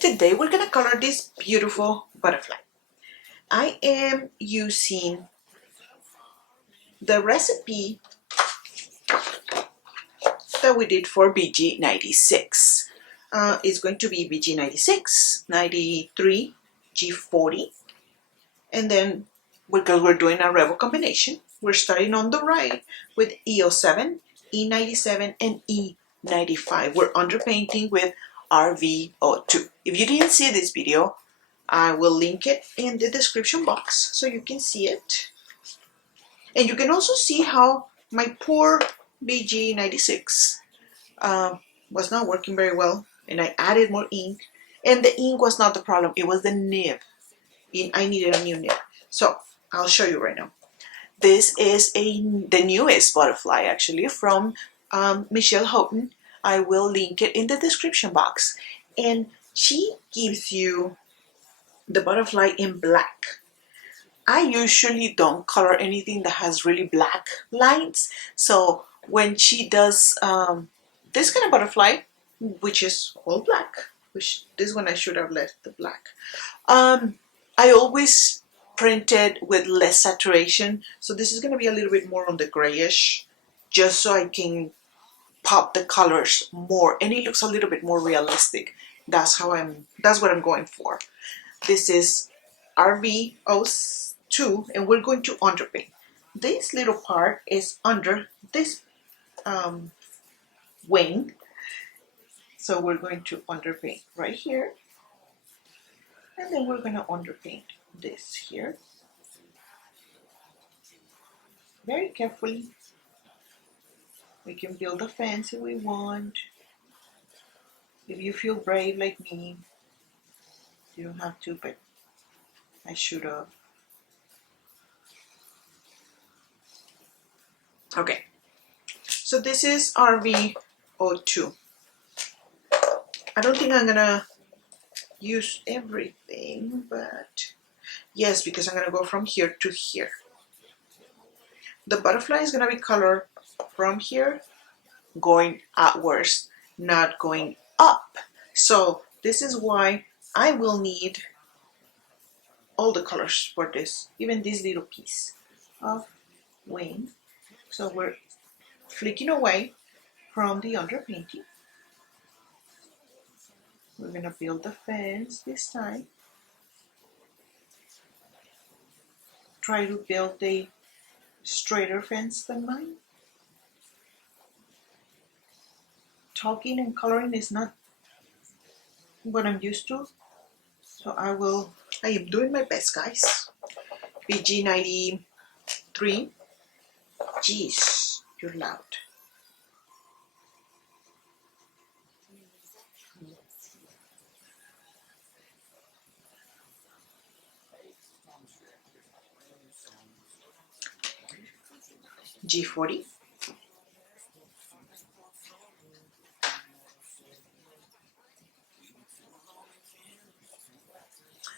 Today we're gonna color this beautiful butterfly. I am using the recipe that we did for BG96. It's going to be BG96, 93, G40, and then because we're doing a rebel combination, we're starting on the right with E07, E97, and E95. We're underpainting with RV02. If you didn't see this video, I will link it in the description box so you can see it. And you can also see how my poor BG96 was not working very well, and I added more ink, and the ink was not the problem, it was the nib. I needed a new nib. So I'll show you right now. This is the newest butterfly actually from Michelle Houghton. I will link it in the description box. And she gives you the butterfly in black. I usually don't color anything that has really black lines. So when she does this kind of butterfly, which is all black, which this one I should have left the black. I always print it with less saturation. So this is going to be a little bit more on the grayish, just so I can pop the colors more, and it looks a little bit more realistic. That's what I'm going for. This is RV02, and we're going to underpaint. This little part is under this wing, so we're going to underpaint right here, and then we're going to underpaint this here very carefully. We can build a fence if we want. If you feel brave like me, you don't have to, but I should have. Okay, so this is RV02. I don't think I'm gonna use everything, but yes, because I'm gonna go from here to here. The butterfly is gonna be colored from here going outwards, not going up. So this is why I will need all the colors for this, even this little piece of wing. So we're flicking away from the underpainting. We're gonna build the fence this time. Try to build a straighter fence than mine. Talking and coloring is not what I'm used to, so I am doing my best, guys. BG93. Jeez, you're loud. G40.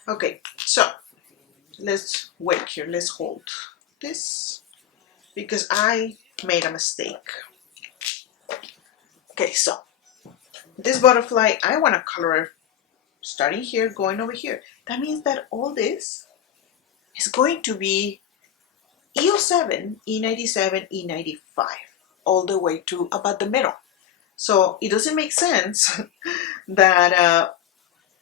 Okay, so let's wait here. Let's hold this because I made a mistake. Okay, so this butterfly, I want to color it starting here, going over here. That means that all this is going to be E07, E97, E95, all the way to about the middle. So it doesn't make sense that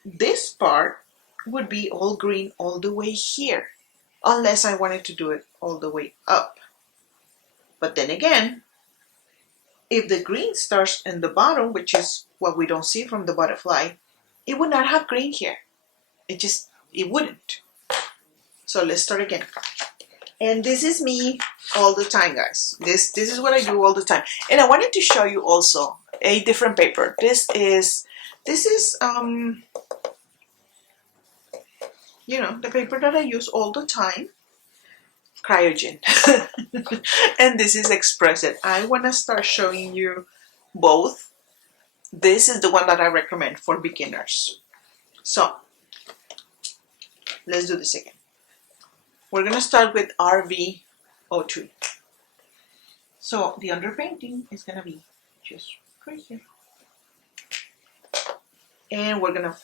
this part would be all green all the way here, unless I wanted to do it all the way up. But then again, if the green starts in the bottom, which is what we don't see from the butterfly, it would not have green here. It wouldn't. So let's start again. And this is me all the time, guys. This is what I do all the time. And I wanted to show you also a different paper. This is you know, the paper that I use all the time, Cryogen. And this is Expressive. I want to start showing you both. This is the one that I recommend for beginners. So let's do this again. We're going to start with RV02. So the underpainting is going to be just right here. And we're going to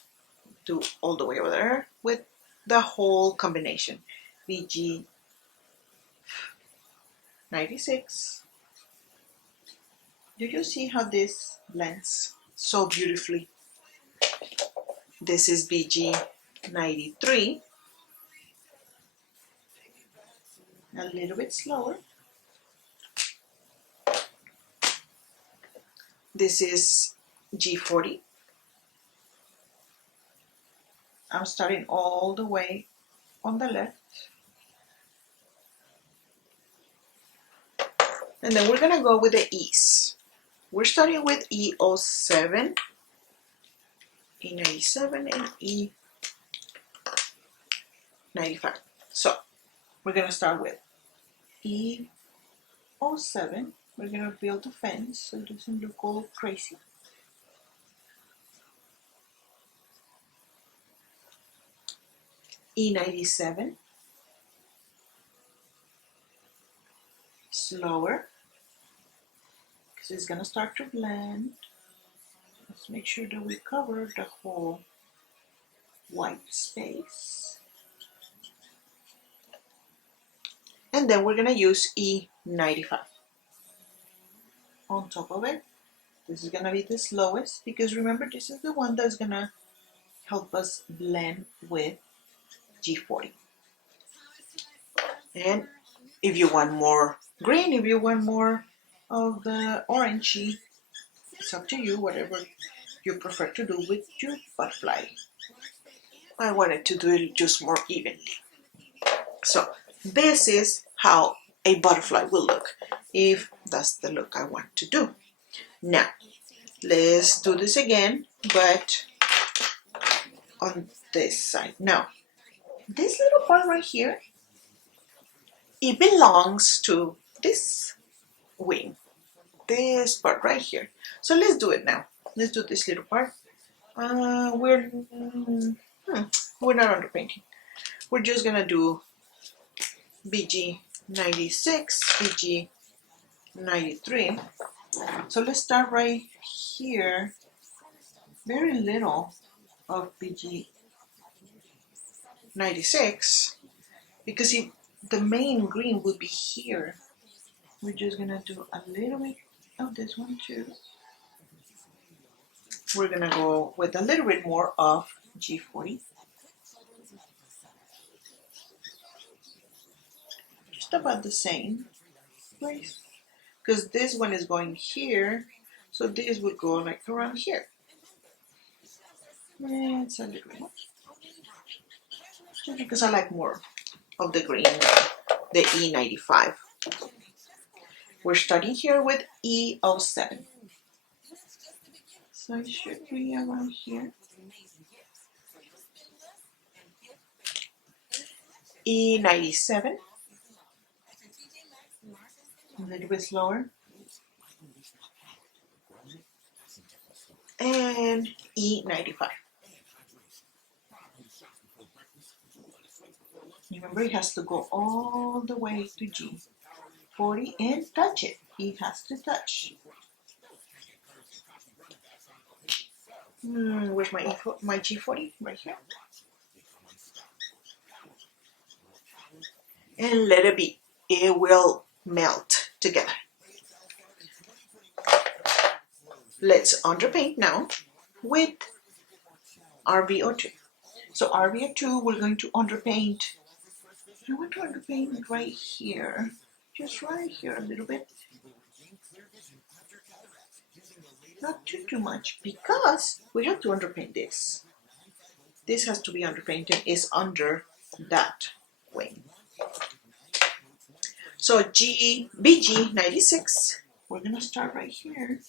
do all the way over there with the whole combination. BG 96. Do you see how this blends so beautifully? This is BG 93. A little bit slower. This is G40. I'm starting all the way on the left. And then we're gonna go with the E's. We're starting with E07, E97, and E95. So we're gonna start with E07. We're gonna build a fence so it doesn't look all crazy. E97. Slower, because it's gonna start to blend. Let's make sure that we cover the whole white space. And then we're gonna use E95 on top of it. This is gonna be the slowest, because remember, this is the one that's gonna help us blend with G40. And if you want more green, if you want more of the orangey, it's up to you, whatever you prefer to do with your butterfly. I wanted to do it just more evenly. So this is how a butterfly will look, if that's the look I want to do. Now, let's do this again, but on this side. Now, this little part right here, it belongs to this wing, this part right here. So let's do it now. Let's do this little part. We're not underpainting. We're just gonna do BG 96, BG 93. So let's start right here. Very little of BG 96, because the main green would be here. We're just gonna do a little bit of this one too. We're gonna go with a little bit more of G40. Just about the same place, because this one is going here, so this would go like around here. It's a little bit much, just because I like more of the green, the E95. We're starting here with E07. So it should be around here. E97. A little bit slower. And E95. Remember, it has to go all the way to G40 and touch it. It has to touch. Where's my G40? Right here. And let it be. It will melt together. Let's underpaint now with RVO2. So RVO2, we're going to underpaint. I want to underpaint right here, just right here a little bit. Not too much, because we have to underpaint this. This has to be underpainted, is under that wing. So BG 96, we're gonna start right here.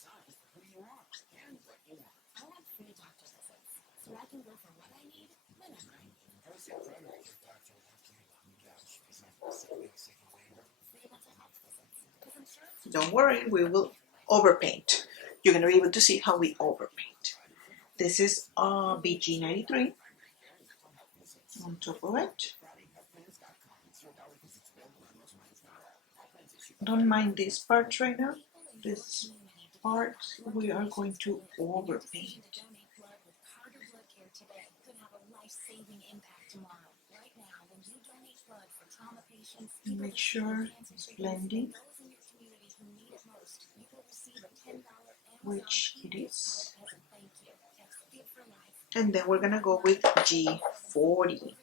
Don't worry, we will overpaint. You're gonna be able to see how we overpaint. This is BG 93 on top of it. Don't mind this part right now. This part we are going to overpaint. Make sure it's blending, which it is. And then we're gonna go with G40.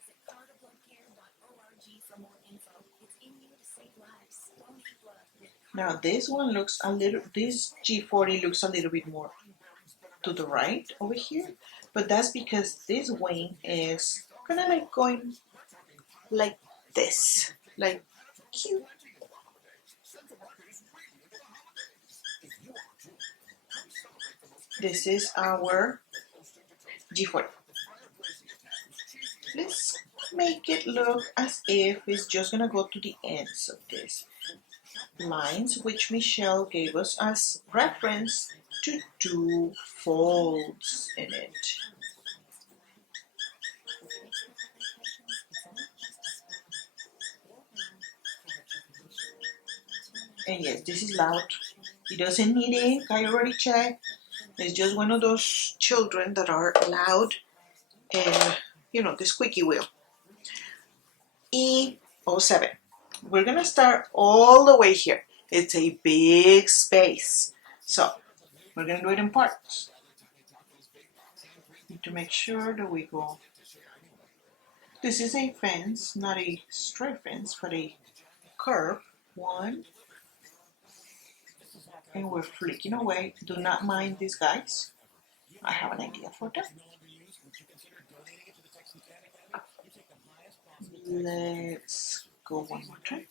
Now this one looks a little, this G40 looks a little bit more to the right over here, but that's because this wing is kind of like going like this, like cute. This is our G40. Let's make it look as if it's just gonna go to the ends of this lines, which Michelle gave us as reference to do folds in it. And yes, this is loud. It doesn't need ink, I already checked. It's just one of those children that are loud and, you know, the squeaky wheel. E07. We're gonna start all the way here. It's a big space. So we're gonna do it in parts. Need to make sure that we go. This is a fence, not a straight fence, but a curve. One. And we're flicking away. Do not mind these guys. I have an idea for them. Let's go one more time.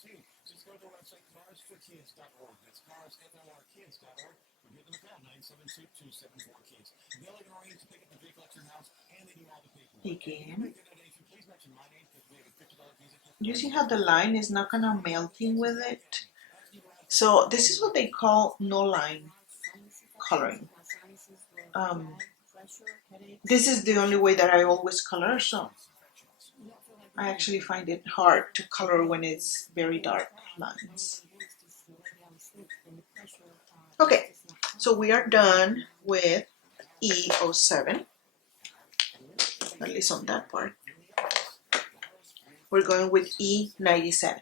Again. You see how the line is not kind of melting with it? So this is what they call no line coloring. This is the only way that I always color, so I actually find it hard to color when it's very dark lines. Okay, so we are done with E07, at least on that part. We're going with E97.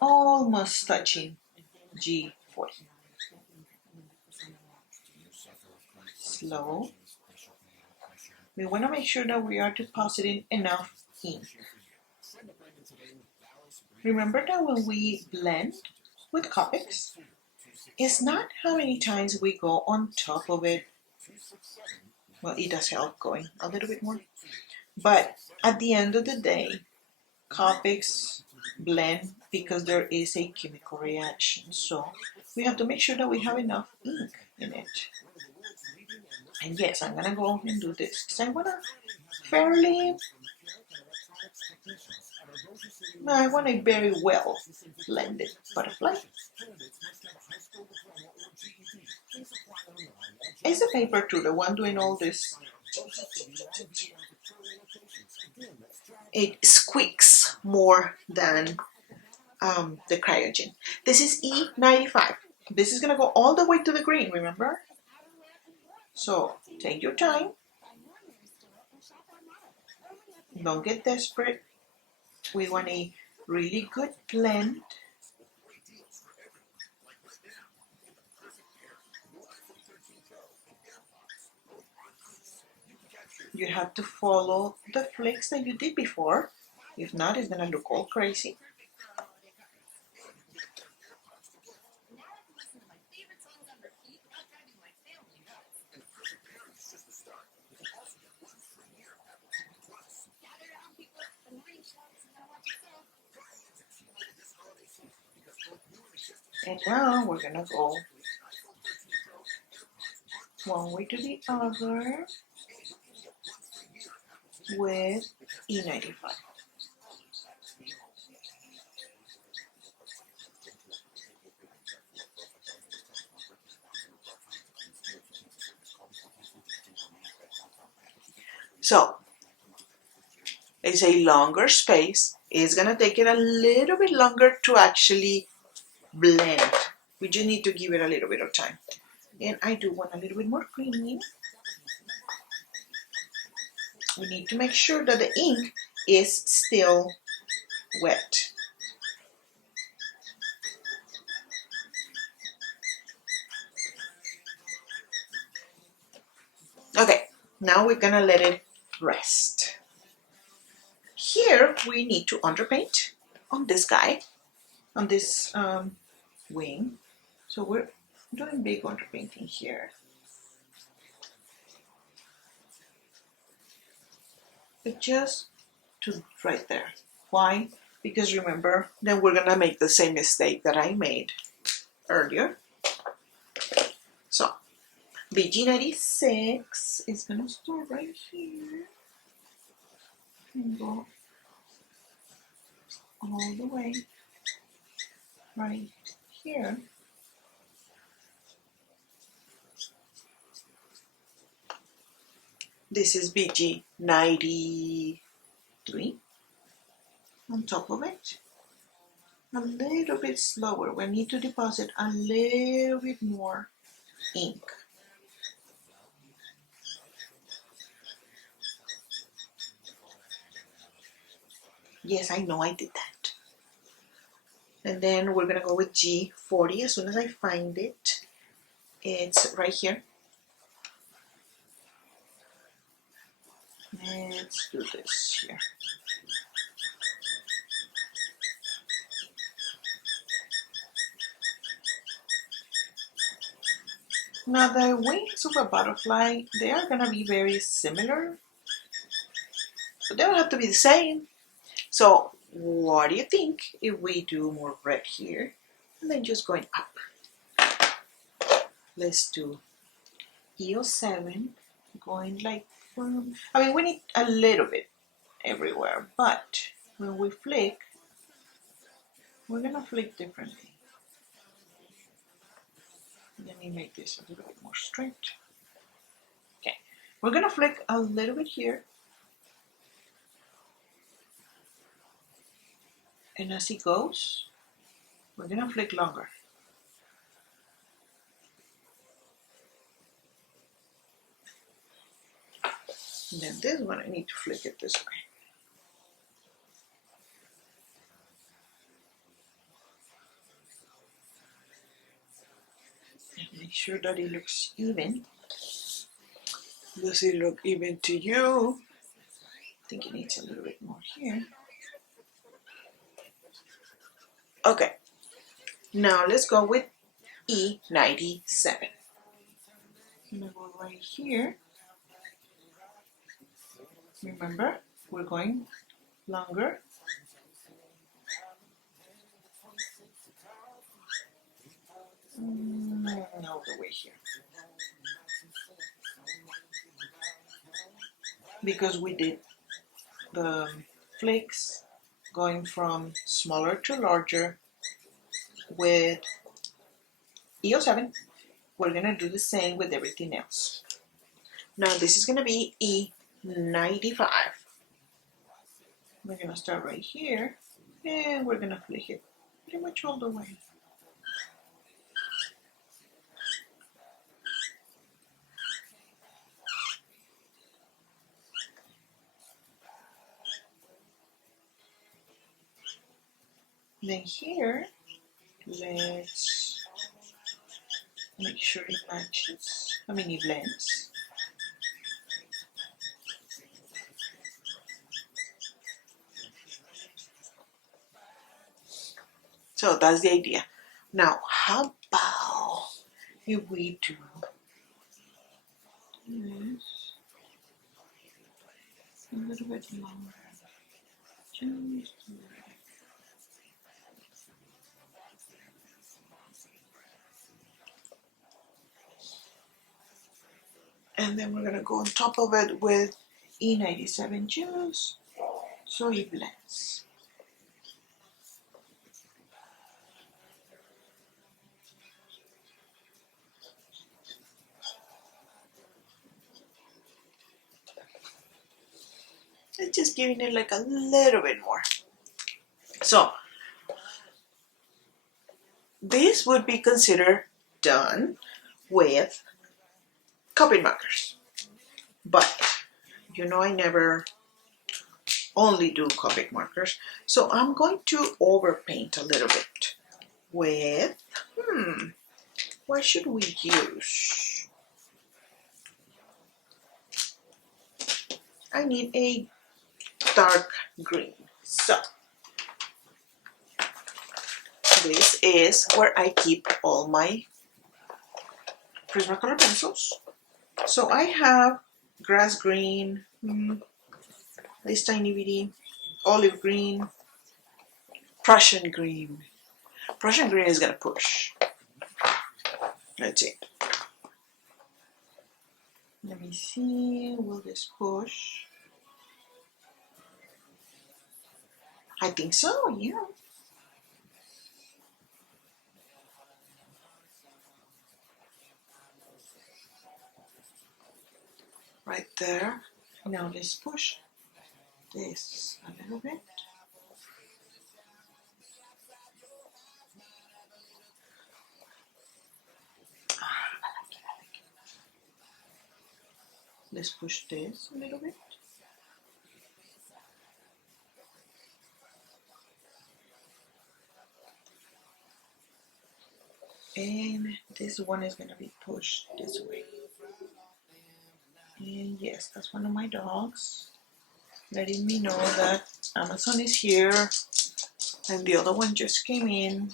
Almost touching G40. Slow. We want to make sure that we are depositing enough ink. Remember that when we blend with Copics, it's not how many times we go on top of it. Well, it does help going a little bit more. But at the end of the day, Copics blend because there is a chemical reaction. So we have to make sure that we have enough ink in it. And yes, I'm gonna go and do this because I want a very well blended butterfly. It's the paper too, the one doing all this. It squeaks more than the cryogen. This is E95. This is gonna go all the way to the green, remember? So take your time. Don't get desperate. We want a really good blend. You have to follow the flicks that you did before. If not, it's gonna look all crazy. And now we're gonna go one way to the other with E95. So it's a longer space. It's gonna take it a little bit longer to actually blend. We just need to give it a little bit of time. And I do want a little bit more green. We need to make sure that the ink is still wet. Okay, now we're gonna let it rest. Here we need to underpaint on this guy, on this wing. So we're doing big underpainting here. But just to right there. Why? Because remember, then we're gonna make the same mistake that I made earlier. So BG96 is gonna start right here and go all the way right here. This is BG93 on top of it. A little bit slower. We need to deposit a little bit more ink. Yes, I know I did that. And then we're gonna go with G40 as soon as I find it. It's right here. Let's do this here. Now the wings of a butterfly, they are gonna be very similar, but they don't have to be the same. So what do you think if we do more red here and then just going up? Let's do EO7 going like from, I mean we need a little bit everywhere, but when we flick, we're gonna flick differently. Let me make this a little bit more straight. Okay, we're gonna flick a little bit here. And as it goes, we're gonna flick longer. And then this one, I need to flick it this way. And make sure that it looks even. Does it look even to you? I think it needs a little bit more here. Okay, now let's go with E97. I'm gonna go right here. Remember, we're going longer. All the way here. Because we did the flicks going from smaller to larger with EO7, we're gonna do the same with everything else. Now this is gonna be E95. We're gonna start right here and we're gonna flick it pretty much all the way. Then here, let's make sure it matches, it blends. So that's the idea. Now, how about if we do this a little bit longer? Just and then we're gonna go on top of it with E97 just so it blends. It's just giving it like a little bit more. So this would be considered done. with Copic Markers. But you know I never only do Copic Markers, so I'm going to overpaint a little bit with, what should we use? I need a dark green. So this is where I keep all my Prismacolor pencils. So I have grass green, this tiny bitty, olive green, Prussian green. Prussian green is gonna push. Let's see. Let me see, will this push? I think so, yeah. Right there. Now let's push this a little bit. Let's push this a little bit. And this one is gonna be pushed this way. And yes, that's one of my dogs letting me know that Amazon is here, and the other one just came in.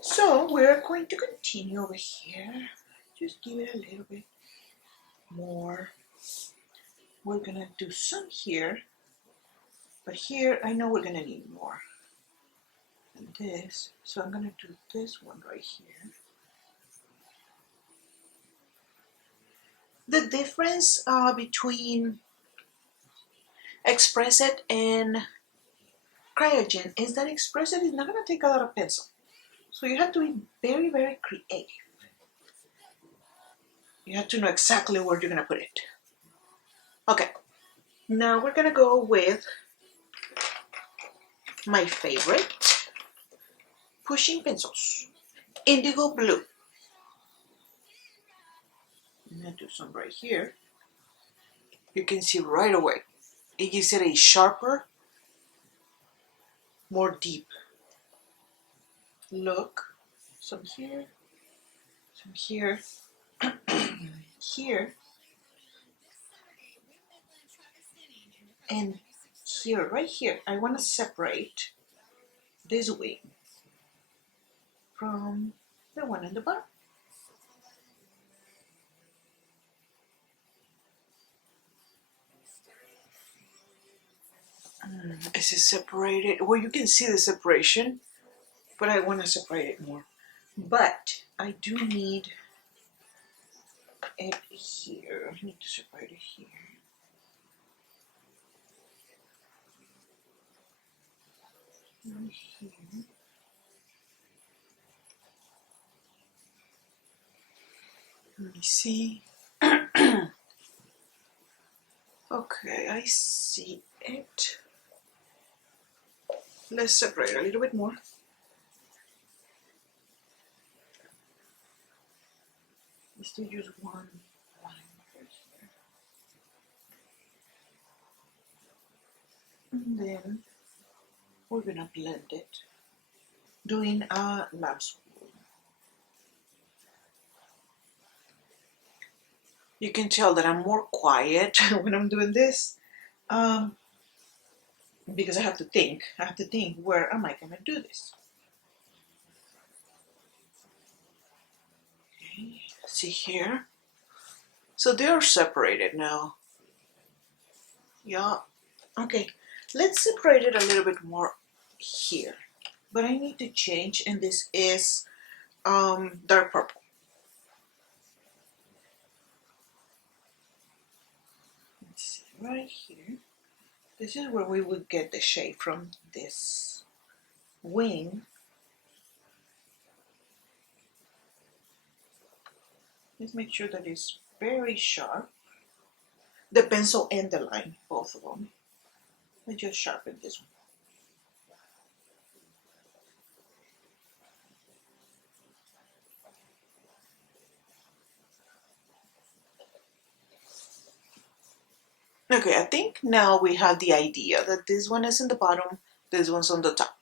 So we're going to continue over here. Just give it a little bit more. We're gonna do some here, but here I know we're gonna need more than this, so I'm gonna do this one right here. The difference between Express It and Cryogen is that Express It is not gonna take a lot of pencil, so you have to be very, very creative. You have to know exactly where you're gonna put it. Okay, now we're gonna go with my favorite pushing pencils, indigo blue. I'm gonna do some right here. You can see right away, it gives it a sharper, more deep look. Some here, here, and here, right here. I want to separate this wing from the one in the bottom. Is it separated? Well, you can see the separation, but I want to separate it more. But I do need it here. I need to separate it here. Right here. Let me see. Okay, I see it. Let's separate a little bit more. Let's still use one line right here. And then we're gonna blend it, doing a lamb's wool. You can tell that I'm more quiet when I'm doing this, because I have to think. Where am I gonna do this? Okay, see here. So they are separated now. Yeah. Okay, let's separate it a little bit more here. But I need to change, and this is dark purple. Let's see, right here. This is where we would get the shade from this wing. Let's make sure that it's very sharp. The pencil and the line, both of them. I just sharpened this one. Okay, I think now we have the idea that this one is in the bottom, this one's on the top.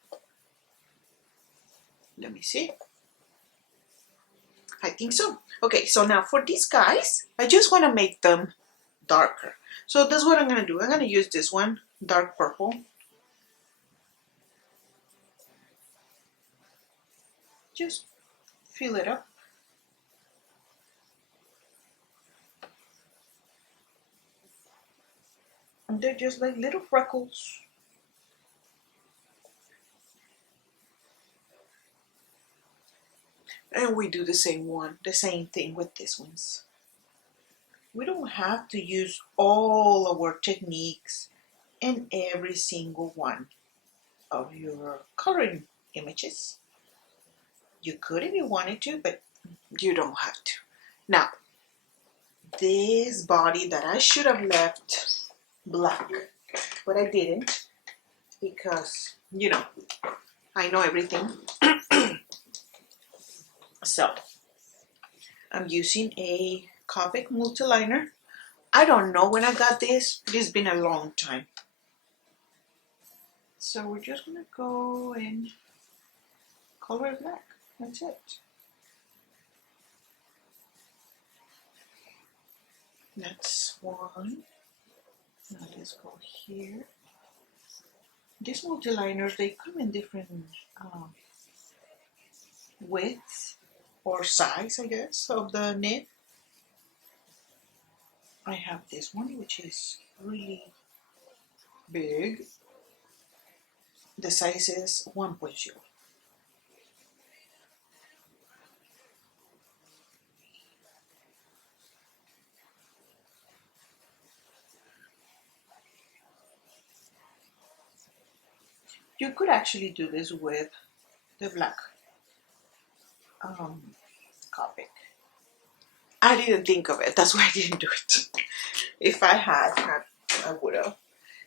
Let me see. I think so. Okay, so now for these guys, I just want to make them darker. So that's what I'm going to do. I'm going to use this one, dark purple. Just fill it up. And they're just like little freckles. And we do the same thing with these ones. We don't have to use all of our techniques in every single one of your coloring images. You could if you wanted to, but you don't have to. Now, this body that I should have left black, but I didn't because, you know, I know everything. So, I'm using a Copic multiliner. I don't know when I got this. It's been a long time. So we're just gonna go and color it black. That's it. That's one. Now let's go here. These multiliners, they come in different width or size, I guess, of the nib. I have this one, which is really big. The size is 1.0. You could actually do this with the black Copic. I didn't think of it. That's why I didn't do it. If I had, I would have.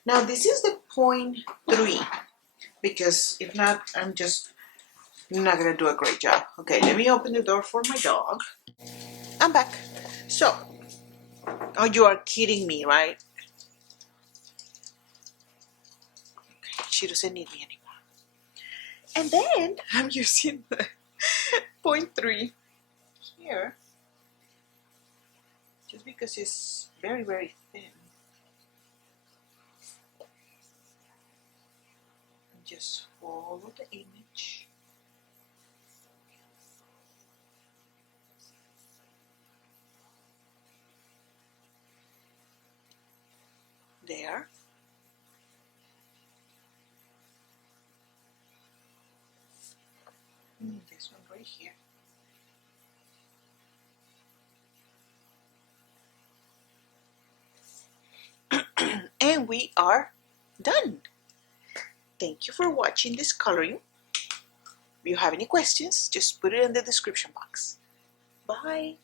Now this is the 0.3 because if not, I'm just not gonna do a great job. Okay, let me open the door for my dog. I'm back. So, oh, you are kidding me, right? Okay, she doesn't need me anymore. And then I'm using the 0.3 here just because it's very, very thin. And just follow the image. There. And this one right here. And we are done. Thank you for watching this coloring. If you have any questions, just put it in the description box. Bye.